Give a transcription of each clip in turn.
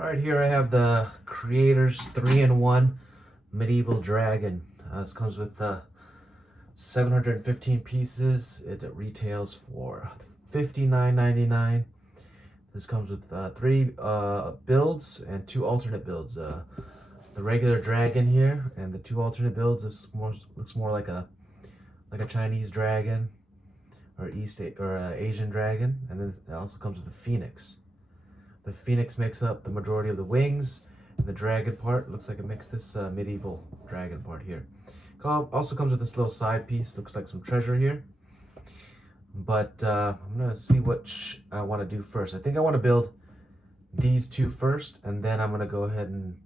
Alright, here I have the Creator's 3-in-1 Medieval Dragon. This comes with 715 pieces. It retails for $59.99. This comes with 3 builds and 2 alternate builds. The regular dragon here and the 2 alternate builds looks more like a Chinese dragon or Asian dragon, and then it also comes with a phoenix. The phoenix makes up the majority of the wings, and the dragon part looks like it makes this medieval dragon part here. Also comes with this little side piece, looks like some treasure here. But I'm gonna see what I want to do first. I think I want to build these 2 first, and then I'm gonna go ahead and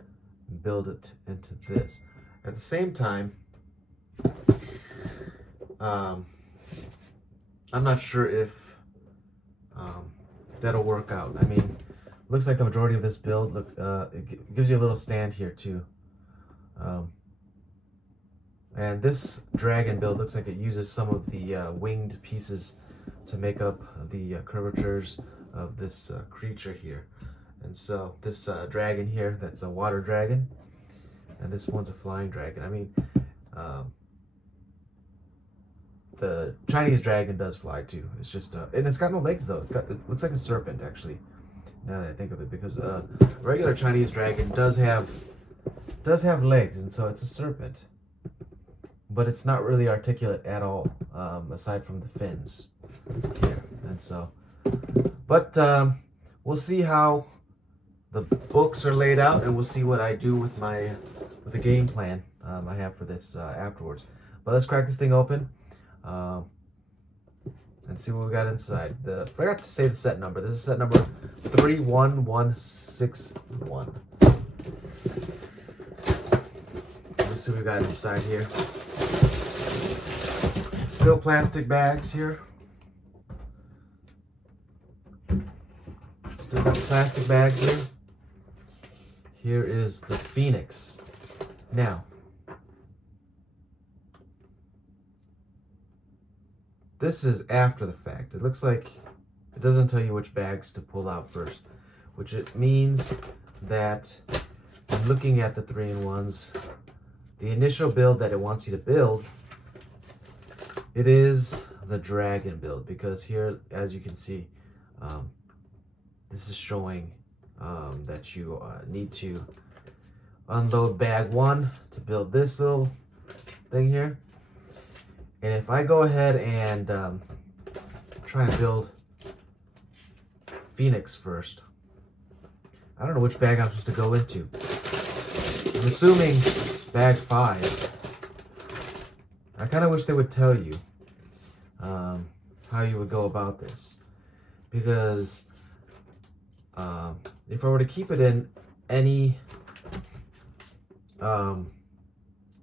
build it into this. At the same time, I'm not sure if that'll work out. I mean, looks like the majority of this build, it gives you a little stand here too. And this dragon build looks like it uses some of the winged pieces to make up the curvatures of this creature here. And so this dragon here, that's a water dragon, and this one's a flying dragon. I mean, the Chinese dragon does fly too. It's just, and it's got no legs though. It looks like a serpent actually, now that I think of it, because regular Chinese dragon does have legs, and so it's a serpent. But it's not really articulate at all, aside from the fins here. And so, but we'll see how the books are laid out, and we'll see what I do with the game plan I have for this afterwards. But let's crack this thing open and see what we got inside. I forgot to say the set number. This is set number 31161. Let's see what we got inside here. Still plastic bags here. Still got plastic bags here. Here is the Phoenix. Now, this is after the fact. It looks like it doesn't tell you which bags to pull out first, which it means that when looking at the 3-in-1s, the initial build that it wants you to build, it is the dragon build, because here, as you can see, this is showing that you need to unload bag 1 to build this little thing here. And if I go ahead and try and build Phoenix first, I don't know which bag I'm supposed to go into. I'm assuming bag 5. I kind of wish they would tell you how you would go about this, because if I were to keep it in any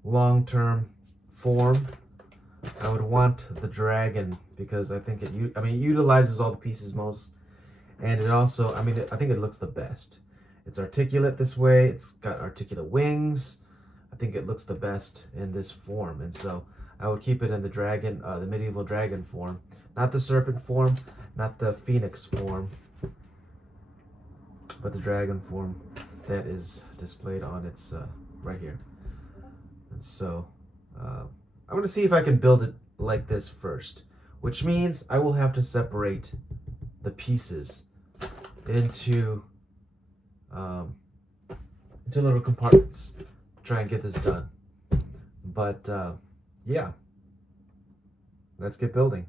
long-term form, I would want the dragon, because I think it utilizes all the pieces most, and it also, I think it looks the best. It's articulate this way. It's got articulate wings. I think it looks the best in this form, and so I would keep it in the dragon, the medieval dragon form, not the serpent form, not the phoenix form, but the dragon form that is displayed on its right here. And so I'm going to see if I can build it like this first, which means I will have to separate the pieces into little compartments to try and get this done. But yeah, let's get building.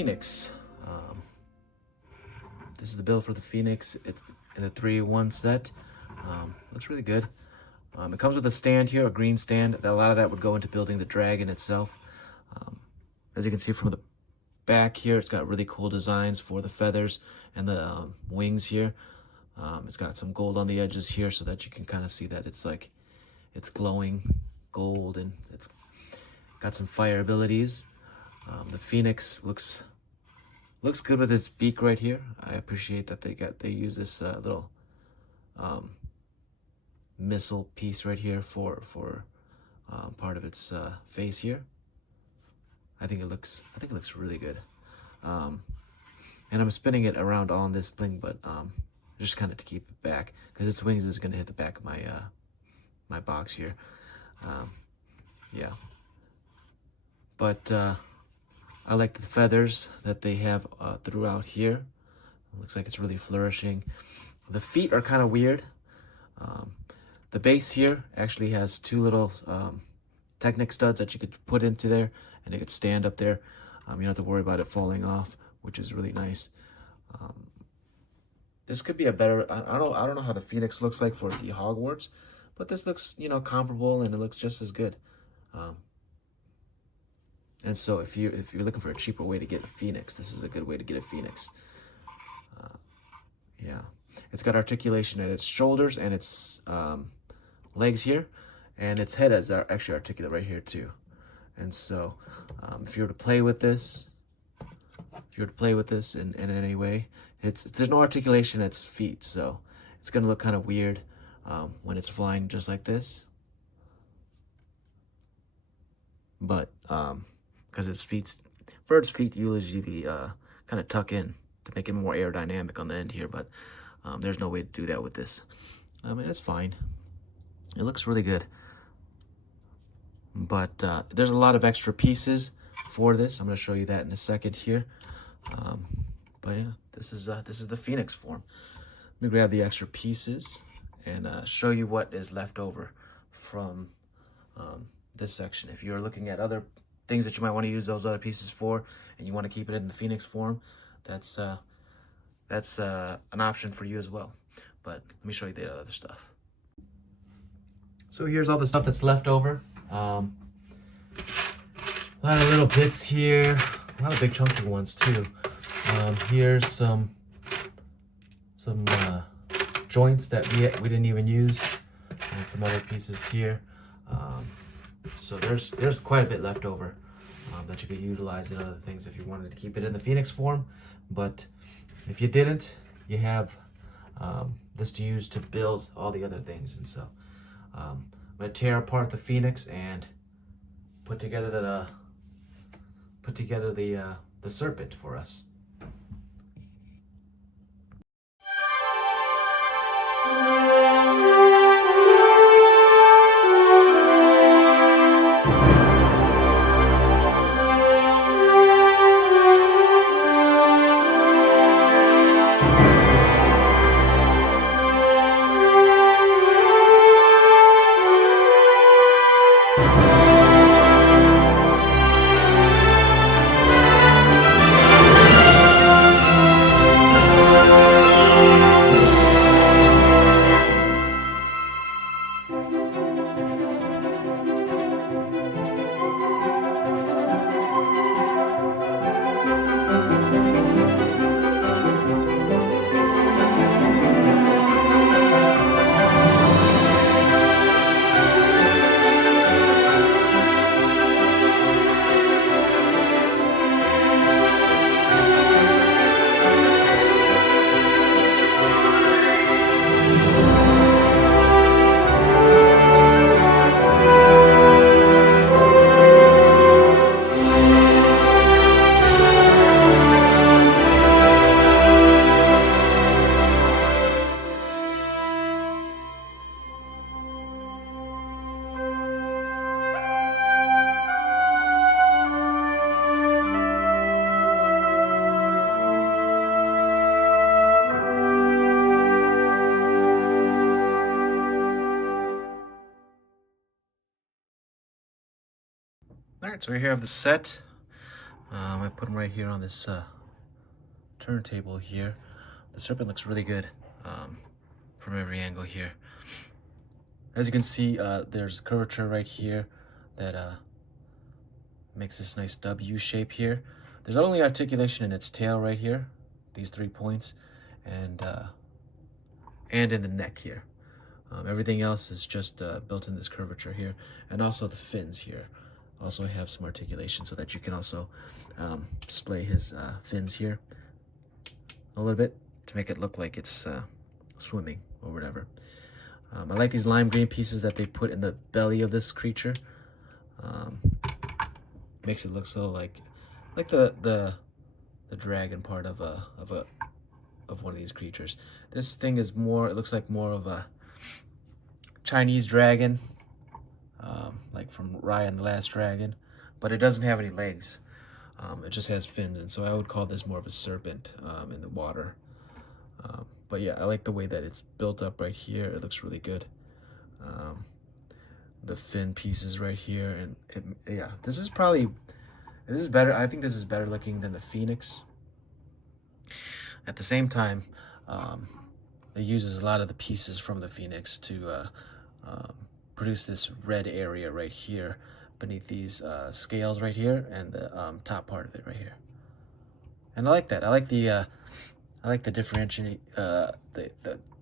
Phoenix. Um, this is the build for the Phoenix. It's in the 3-1 set. Looks really good. It comes with a stand here, a green stand. A lot of that would go into building the dragon itself. As you can see from the back here, it's got really cool designs for the feathers and the wings here. It's got some gold on the edges here so that you can kind of see that it's glowing gold, and it's got some fire abilities. The Phoenix looks good with its beak right here. I appreciate that they use this little missile piece right here for part of its face here. I think it looks really good. And I'm spinning it around on this thing, but just kind of to keep it back, because its wings is going to hit the back of my my box here. Yeah, but I like the feathers that they have throughout here. It looks like it's really flourishing. The feet are kind of weird. The base here actually has two little Technic studs that you could put into there, and it could stand up there. You don't have to worry about it falling off, which is really nice. This could be a better. I don't know how the Phoenix looks like for the Hogwarts, but this looks, you know, comparable, and it looks just as good. And so if you're looking for a cheaper way to get a Phoenix, this is a good way to get a Phoenix. Yeah, it's got articulation at its shoulders and its legs here, and its head is actually articulate right here too. And so if you were to play with this, in any way, there's no articulation at its feet, so it's gonna look kind of weird when it's flying just like this. But because bird's feet usually kind of tuck in to make it more aerodynamic on the end here, but there's no way to do that with this. I mean, it's fine. It looks really good. But there's a lot of extra pieces for this. I'm going to show you that in a second here. But yeah, this is the Phoenix form. Let me grab the extra pieces and show you what is left over from this section. If you're looking at other things that you might want to use those other pieces for, and you want to keep it in the Phoenix form, that's an option for you as well. But let me show you the other stuff. So here's all the stuff that's left over. A lot of little bits here, a lot of big chunky ones too. Here's some joints that we didn't even use, and some other pieces here. So there's quite a bit left over that you could utilize in other things if you wanted to keep it in the Phoenix form. But if you didn't, you have this to use to build all the other things. And so I'm gonna tear apart the Phoenix and put together the Serpent for us. All right, so we here have the set. I put them right here on this turntable here. The Serpent looks really good from every angle here. As you can see, there's curvature right here that makes this nice W shape here. There's only articulation in its tail right here, these 3 points, and in the neck here. Everything else is just built in this curvature here, and also the fins here also have some articulation so that you can also splay his fins here a little bit to make it look like it's swimming or whatever. I like these lime green pieces that they put in the belly of this creature. Makes it look so like the dragon part of one of these creatures. This thing is more, it looks like more of a Chinese dragon, like from Raya and the Last Dragon, but it doesn't have any legs. It just has fins, and so I would call this more of a serpent in the water. But yeah, I like the way that it's built up right here. It looks really good. The fin pieces right here, and yeah, this is better. I think this is better looking than the Phoenix. At the same time, it uses a lot of the pieces from the Phoenix to produce this red area right here beneath these scales right here, and the top part of it right here. And I like that. I like the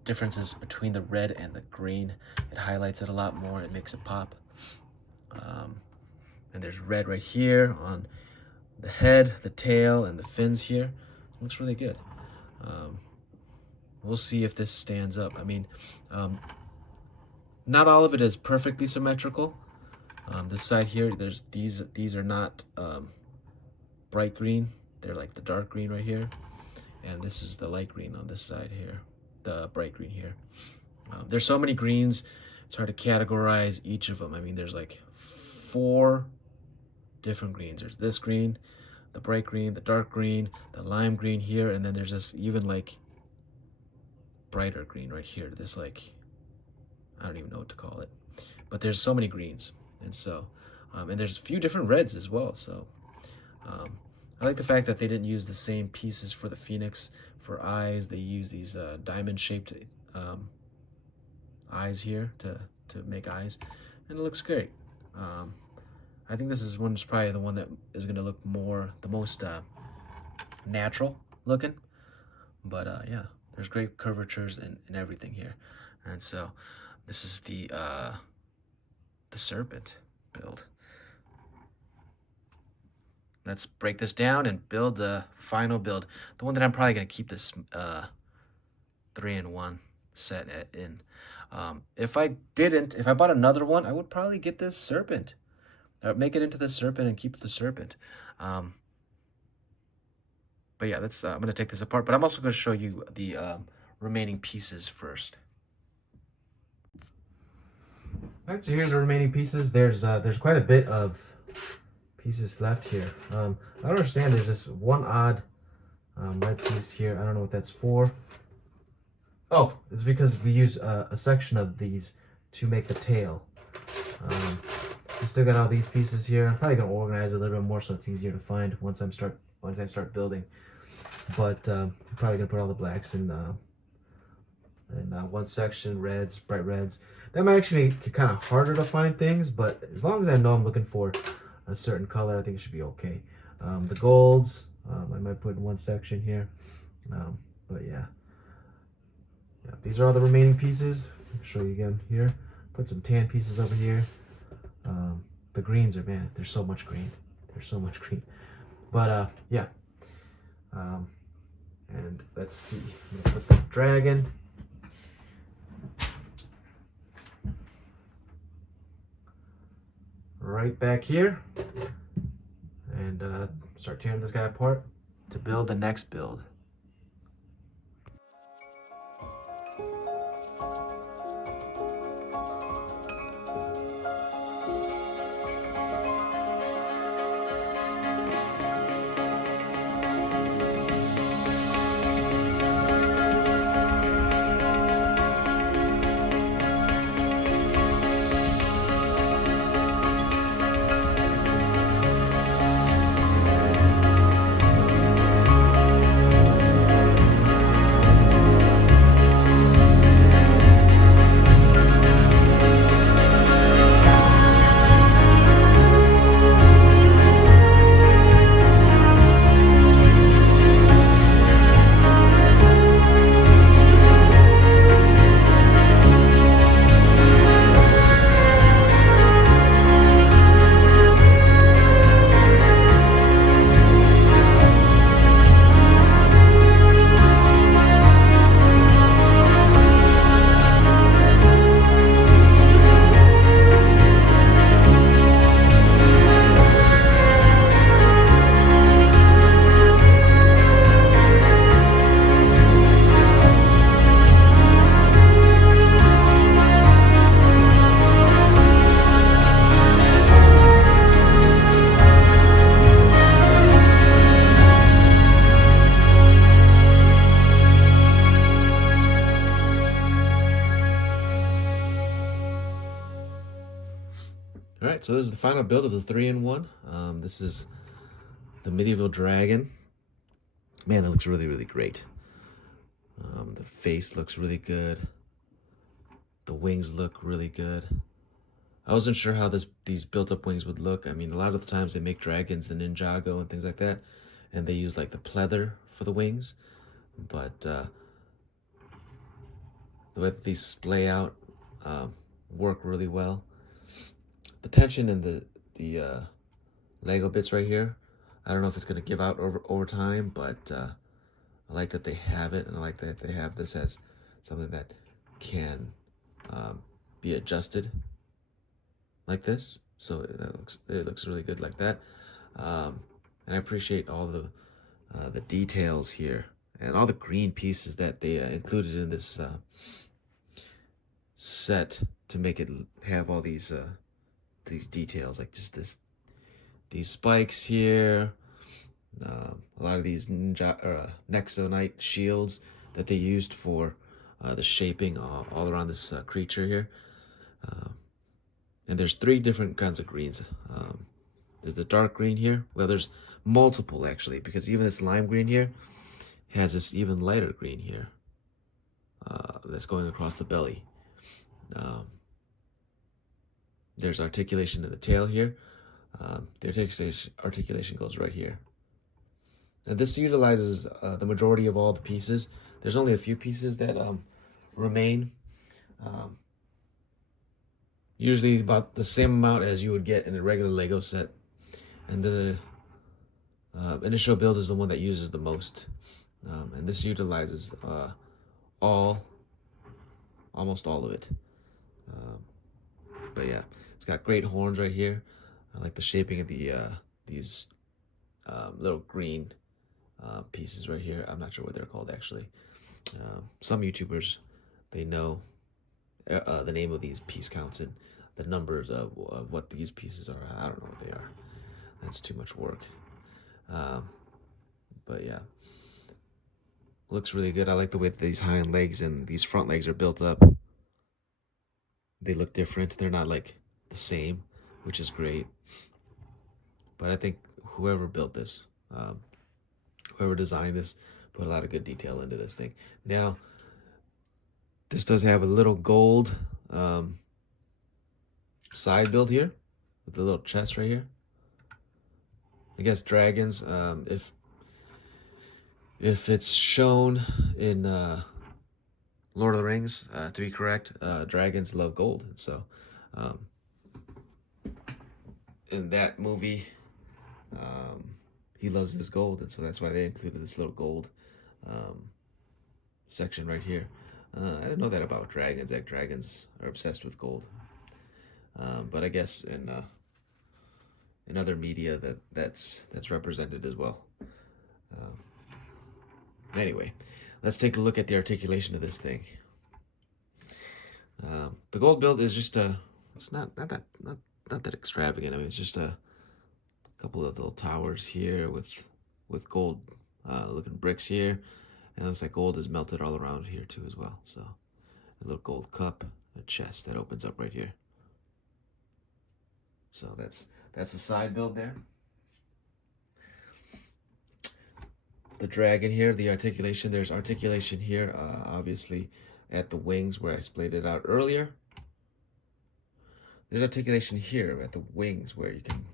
differences between the red and the green. It highlights it a lot more. It makes it pop. And there's red right here on the head, the tail, and the fins here. It looks really good. We'll see if this stands up. I mean, not all of it is perfectly symmetrical. This side here, there's these are not bright green. They're like the dark green right here. And this is the light green on this side here, the bright green here. There's so many greens, it's hard to categorize each of them. I mean, there's like 4 different greens. There's this green, the bright green, the dark green, the lime green here, and then there's this even like brighter green right here. This like, I don't even know what to call it, but there's so many greens. And so, and there's a few different reds as well. So I like the fact that they didn't use the same pieces for the Phoenix. For eyes, they use these diamond-shaped eyes here to make eyes, and it looks great. I think this is probably the one that is going to look the most natural looking. But yeah, there's great curvatures and everything here, and so this is the Serpent build. Let's break this down and build the final build. The one that I'm probably going to keep this 3-in-1 set in. If I bought another one, I would probably get this Serpent. Make it into the Serpent and keep the Serpent. But yeah, I'm going to take this apart. But I'm also going to show you the remaining pieces first. All right, so here's the remaining pieces. There's quite a bit of pieces left here. I don't understand. There's this one odd red piece here. I don't know what that's for. Oh, it's because we use a section of these to make the tail. We still got all these pieces here. I'm probably gonna organize it a little bit more so it's easier to find once I start building. But I'm probably gonna put all the blacks in one section, reds, bright reds. That might actually be kind of harder to find things, but as long as I know I'm looking for a certain color, I think it should be okay. The golds, I might put in one section here. But yeah, these are all the remaining pieces. I'll show you again here. Put some tan pieces over here. The greens are, man, there's so much green. There's so much green. But yeah. And let's see. I'm gonna put the dragon. Right back here, and start tearing this guy apart to build the next build. All right, so this is the final build of the 3-in-1. This is the medieval dragon. Man, it looks really, really great. The face looks really good. The wings look really good. I wasn't sure how these built-up wings would look. I mean, a lot of the times they make dragons, the Ninjago and things like that, and they use like the pleather for the wings. But the way that these splay out work really well. The tension in the Lego bits right here, I don't know if it's gonna give out over time, but I like that they have it, and I like that they have this as something that can be adjusted like this. So it looks really good like that, and I appreciate all the details here and all the green pieces that they included in this set to make it have all these details, like just these spikes here, a lot of these Nexonite shields that they used for the shaping all around this creature here. And there's 3 different kinds of greens. There's the dark green here. Well, there's multiple actually, because even this lime green here has this even lighter green here that's going across the belly. There's articulation in the tail here. The articulation goes right here. Now this utilizes the majority of all the pieces. There's only a few pieces that remain. Usually about the same amount as you would get in a regular Lego set. And the initial build is the one that uses the most. And this utilizes almost all of it. But yeah, it's got great horns right here. I like the shaping of these little green pieces right here. I'm not sure what they're called actually. Some YouTubers, they know the name of these piece counts and the numbers of what these pieces are. I don't know what they are. That's too much work. But yeah, looks really good. I like the way that these hind legs and these front legs are built up. They look different. They're not like the same, which is great. But I think whoever built this, whoever designed this, put a lot of good detail into this thing. Now, this does have a little gold side build here with the little chest right here. I guess dragons, if it's shown in Lord of the Rings, to be correct, dragons love gold. And so in that movie, he loves his gold, and so that's why they included this little gold section right here. I didn't know that about dragons. That dragons are obsessed with gold, but I guess in other media that's represented as well. Anyway, let's take a look at the articulation of this thing. The gold build is just it's not that extravagant. I mean, it's just a couple of little towers here with gold looking bricks here, and it looks like gold is melted all around here too as well. So a little gold cup, a chest that opens up right here. So that's the side build there. The dragon here, the articulation, there's articulation here, obviously at the wings where I splayed it out earlier. There's articulation here at the wings where you can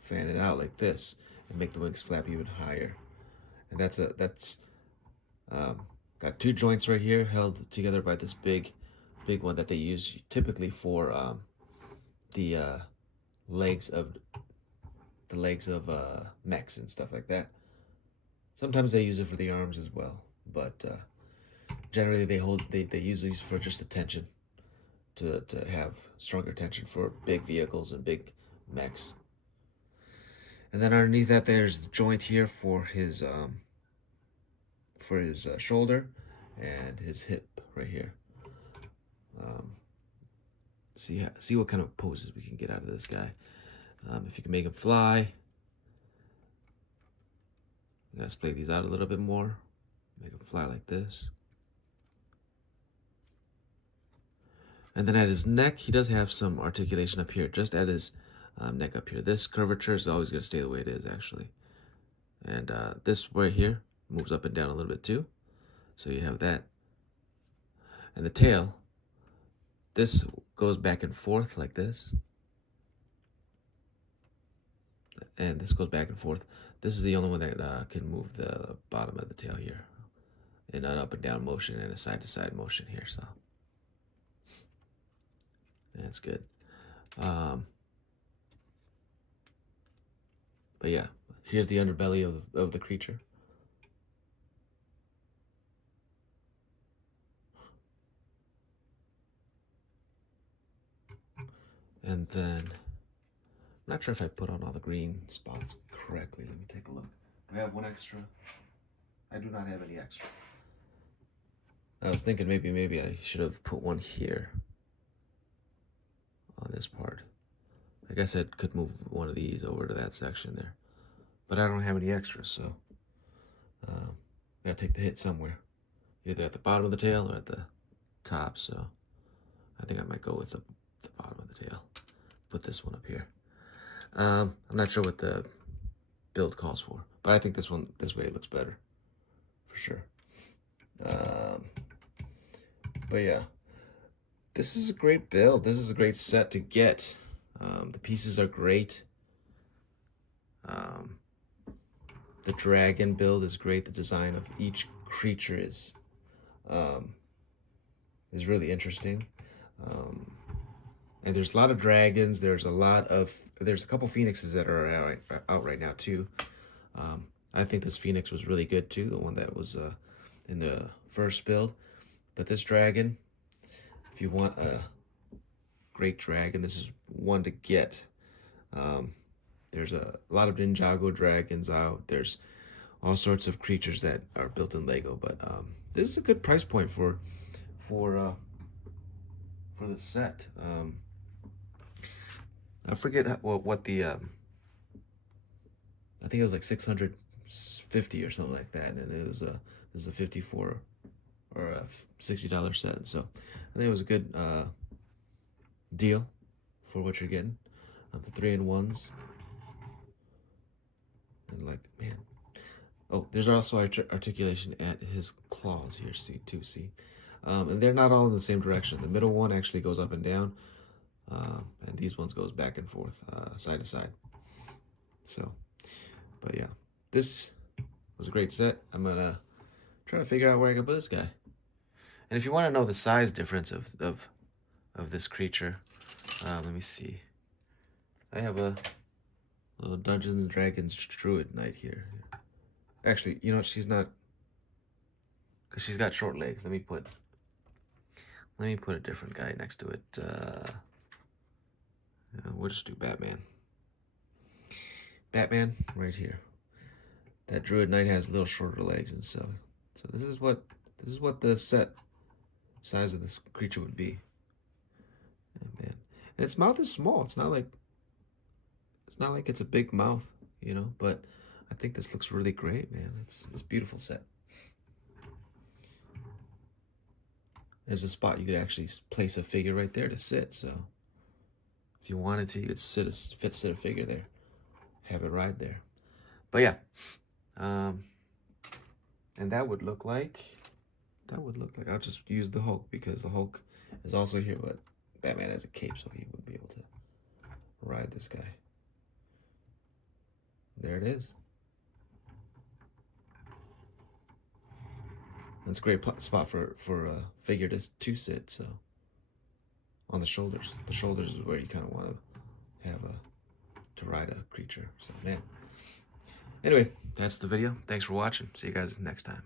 fan it out like this and make the wings flap even higher. And that's got 2 joints right here held together by this big one that they use typically for the legs of mechs and stuff like that. Sometimes they use it for the arms as well, but generally they use these for just the tension, to have stronger tension for big vehicles and big mechs. And then underneath that, there's the joint here for his shoulder and his hip right here. See what kind of poses we can get out of this guy. If you can make him fly. I'm gonna splay these out a little bit more. Make them fly like this. And then at his neck, he does have some articulation up here, just at his neck up here. This curvature is always going to stay the way it is, actually. And this right here moves up and down a little bit too. So you have that. And the tail, this goes back and forth like this. And this goes back and forth. This is the only one that can move the bottom of the tail here in an up and down motion and a side to side motion here. So that's good. But yeah, here's the underbelly of the creature. And then, I'm not sure if I put on all the green spots correctly. Let me take a look. Do I have one extra? I do not have any extra. I was thinking maybe I should have put one here on this part. I guess I could move one of these over to that section there. But I don't have any extras, so gotta take the hit somewhere. Either at the bottom of the tail or at the top, so I think I might go with the bottom of the tail. Put this one up here. I'm not sure what the build calls for, but I think this way looks better, for sure. But yeah, this is a great build. This is a great set to get. The pieces are great. The dragon build is great. The design of each creature is really interesting. And there's a lot of dragons. There's a couple phoenixes that are out right now too. I think this phoenix was really good too, the one that was in the first build. But this dragon, if you want a great dragon, this is one to get. There's a lot of Ninjago dragons out. There's all sorts of creatures that are built in Lego, but this is a good price point for the set. I forget what the I think it was like 650 or something like that, and it was a 54 or a $60 set. So I think it was a good deal for what you're getting. The 3-in-1s, and like, man, oh, there's also articulation at his claws here. See. And they're not all in the same direction. The middle one actually goes up and down, and these ones goes back and forth, side to side. So, but yeah, this was a great set. I'm gonna try to figure out where I can put this guy. And if you want to know the size difference of this creature, let me see. I have a little Dungeons and Dragons Druid Knight here. Actually, you know, she's not, because she's got short legs. Let me put a different guy next to it. We'll just do Batman. Batman right here. That Druid Knight has a little shorter legs, and so this is what the set size of this creature would be. Oh, man, and its mouth is small. It's not like it's a big mouth, you know. But I think this looks really great, man. It's a beautiful set. There's a spot you could actually place a figure right there to sit. So if you wanted to, you could sit a figure there, have it ride there. But yeah, and that would look like I'll just use the Hulk, because the Hulk is also here, but Batman has a cape, so he wouldn't be able to ride this guy. There it is. That's a great spot for a figure to sit. So on the shoulders is where you kind of want to have to ride a creature. So man. Anyway, that's the video. Thanks for watching. See you guys next time.